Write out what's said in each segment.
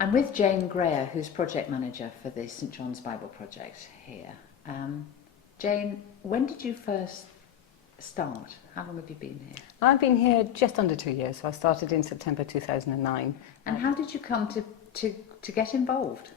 I'm with Jane Greer, who's project manager for the St John's Bible Project here. Jane, when did you first start? How long have you been here? I've been here just under 2 years, so I started in September 2009. And how did you come to get involved?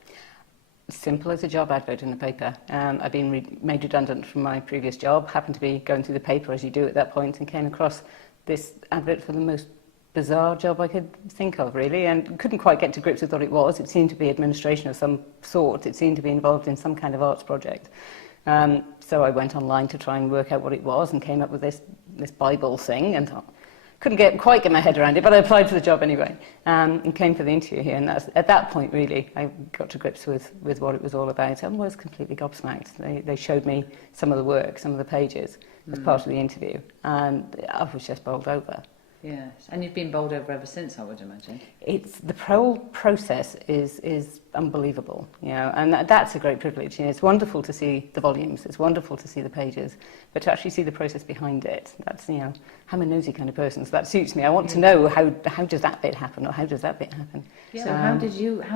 Simple as a job advert in the paper. I've been made redundant from my previous job, happened to be going through the paper as you do at that point, and came across this advert for the most bizarre job I could think of, really, and couldn't quite get to grips with what it was. It seemed to be administration of some sort. It seemed to be involved in some kind of arts project. So I went online to try and work out what it was and came up with this Bible thing, and couldn't quite get my head around it, but I applied for the job anyway, and came for the interview here. And at that point, really, I got to grips with what it was all about. I was completely gobsmacked. They showed me some of the work, some of the pages, as part of the interview, and I was just bowled over. Yes, and you've been bowled over ever since, I would imagine. The whole process is unbelievable, you know, and that's a great privilege. You know, it's wonderful to see the volumes, it's wonderful to see the pages, but to actually see the process behind it, that's, you know, I'm a nosy kind of person, so that suits me. I want to know how does that bit happen, or how does that bit happen. Yeah. So how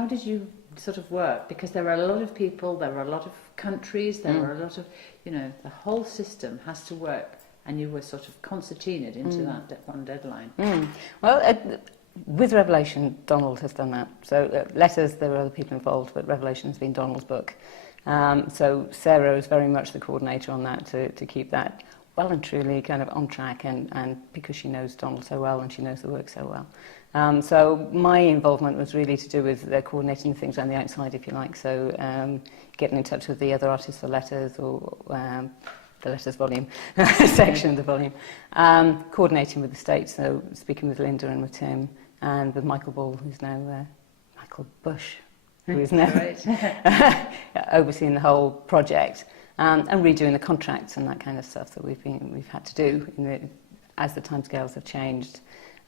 did you sort of work? Because there are a lot of people, there are a lot of countries, there are a lot of, you know, the whole system has to work. And you were sort of concertinaed into that one deadline. Well, with Revelation, Donald has done that. So Letters, there are other people involved, but Revelation has been Donald's book. So Sarah is very much the coordinator on that to keep that well and truly kind of on track, and because she knows Donald so well and she knows the work so well. So my involvement was really to do with coordinating things on the outside, if you like. So getting in touch with the other artists for Letters, or the Letters volume, section of the volume, coordinating with the States, so speaking with Linda and with Tim, and with Michael Ball, who's now Michael Bush, who is now overseeing the whole project, and redoing the contracts and that kind of stuff that we've had to do as the timescales have changed.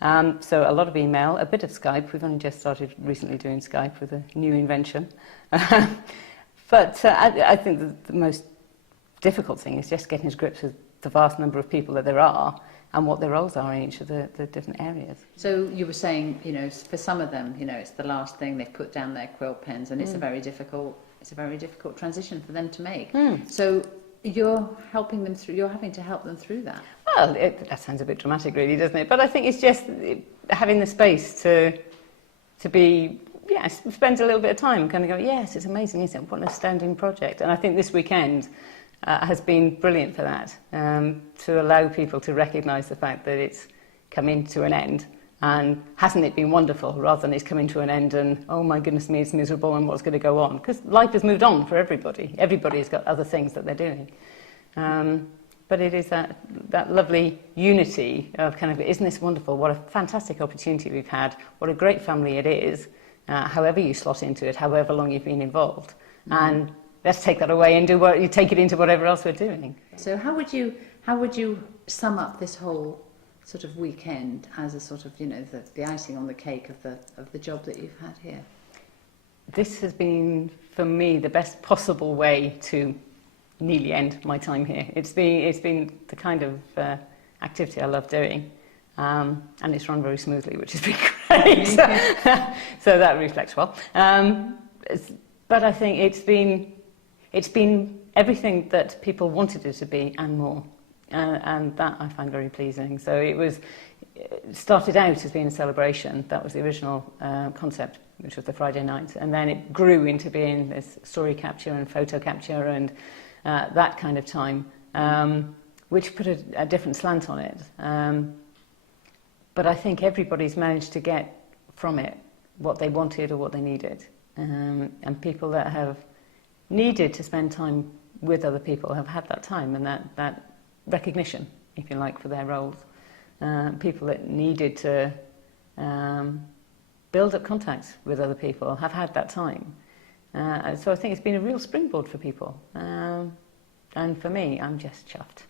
So a lot of email, a bit of Skype. We've only just started recently doing Skype with a new invention. But I think the most difficult thing is just getting to grips with the vast number of people that there are and what their roles are in each of the different areas. So you were saying, you know, for some of them, you know, it's the last thing they've put down their quill pens, and it's a very difficult transition for them to make. So you're helping them through. You're having to help them through that. Well, that sounds a bit dramatic, really, doesn't it? But I think it's just having the space to be. Yeah, spend a little bit of time kind of going, yes, it's amazing, isn't it? What an astounding project. And I think this weekend has been brilliant for that, to allow people to recognise the fact that it's coming to an end, and hasn't it been wonderful, rather than it's coming to an end and, oh my goodness me, it's miserable and what's going to go on. Because life has moved on for everybody. Everybody's got other things that they're doing. But it is that lovely unity of kind of, isn't this wonderful? What a fantastic opportunity we've had. What a great family it is. However you slot into it, however long you've been involved. And let's take that away and take it into whatever else we're doing. So how would you sum up this whole sort of weekend as a sort of, you know, the icing on the cake of the job that you've had here? This has been, for me, the best possible way to nearly end my time here. It's been the kind of activity I love doing. And it's run very smoothly, which has been great. So that reflects well. But I think it's been everything that people wanted it to be and more. And that I find very pleasing. So it started out as being a celebration. That was the original concept, which was the Friday night. And then it grew into being this story capture and photo capture and that kind of time, which put a different slant on it. But I think everybody's managed to get from it what they wanted or what they needed. And people that have needed to spend time with other people have had that time and that recognition, if you like, for their roles. People that needed to build up contacts with other people have had that time. So I think it's been a real springboard for people. And for me, I'm just chuffed.